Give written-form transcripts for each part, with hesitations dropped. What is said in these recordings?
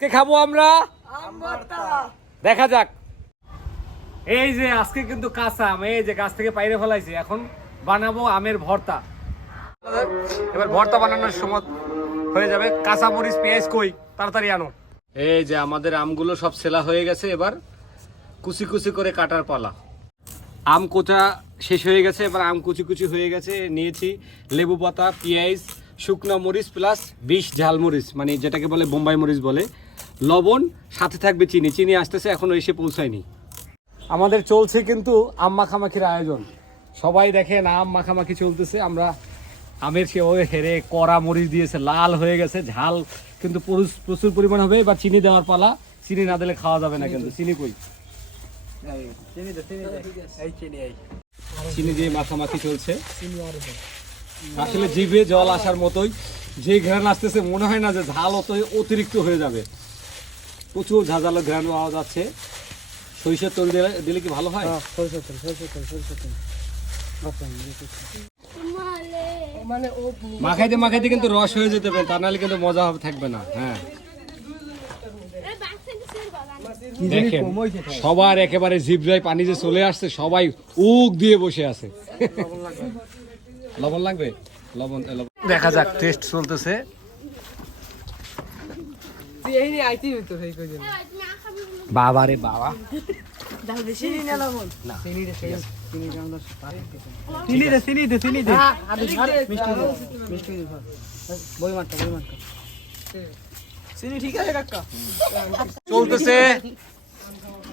কে খাবো আমরা দেখা যাক। এই যে আজকে কিন্তু কাঁচা আম, এই যে গাছ থেকে পাইরে ফেলাইছি, এখন বানাবো আমের ভর্তা। এবার ভর্তা বানানোর সময় হয়ে যাবে। কাঁচা মরিচ পেঁয়াজ কই, তাড়াতাড়ি আনো। এই যে আমাদের আমগুলো সব সেলা হয়ে গেছে, এবার কুচি কুচি করে কাটার পালা। আম কোচা শেষ হয়ে গেছে, এবার আম কুচি কুচি হয়ে গেছে। নিয়েছি লেবু পাতা, পেঁয়াজ, শুকনো মরিচ প্লাস 20 ঝাল মরিচ, মানে যেটাকে বলে বোম্বাই মরিচ বলে, লবণ, সাথে থাকবে চিনি। চিনি আসতেছে, এখনো এসে পৌঁছায়নি। আমাদের চলছে কিন্তু আম মাখামাখির আয়োজন। সবাই দেখেন আম মাখামাখি চলতেছে। আমরা আমের সে ওই হেরে কড়া মরিচ দিয়েছে, লাল হয়ে গেছে, ঝাল কিন্তু প্রচুর পরিমাণ হবে। এবার চিনি দেওয়ার পালা। চিনি না দিলে খাওয়া যাবে না, কিন্তু চিনি কই, চিনি দিয়ে মাখামাখি চলছে। আসলে জিভে জল আসার মতোই, যে ঘ্রাণ আসতেছে মনে হয় না যে ঝাল অতিরিক্ত হয়ে যাবে। প্রচুর ঝাঁঝালো ঘ্রাণ পাওয়া যাচ্ছে। সরিষার তেল দিলে কি ভালো হয়? মাখাইতে মাখাইতে কিন্তু রস হয়ে যেতে পারে, তা নাহলে কিন্তু মজা থাকবে না। হ্যাঁ দেখেন সবার একেবারে জিভরায় পানি যে চলে আসছে, সবাই উক দিয়ে বসে আছে। লবণ লাগবে, লবণ দেখা যাক, টেস্ট চলতেছে। বাবা রে বাবা, চলতেছে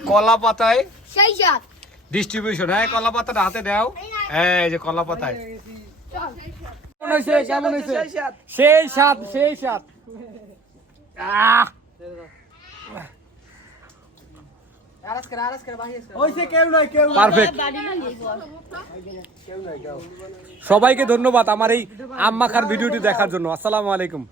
কলা পাতায় ডিস্ট্রিবিউশন। হ্যাঁ কলা পাতাটা হাতে দাও। এই যে কলা পাতায় কেমন হয়েছে? সেই স্বাদ, সেই স্বাদ। সবাইকে ধন্যবাদ আমার এই আম মাখার ভিডিওটি দেখার জন্য। আসসালামু আলাইকুম।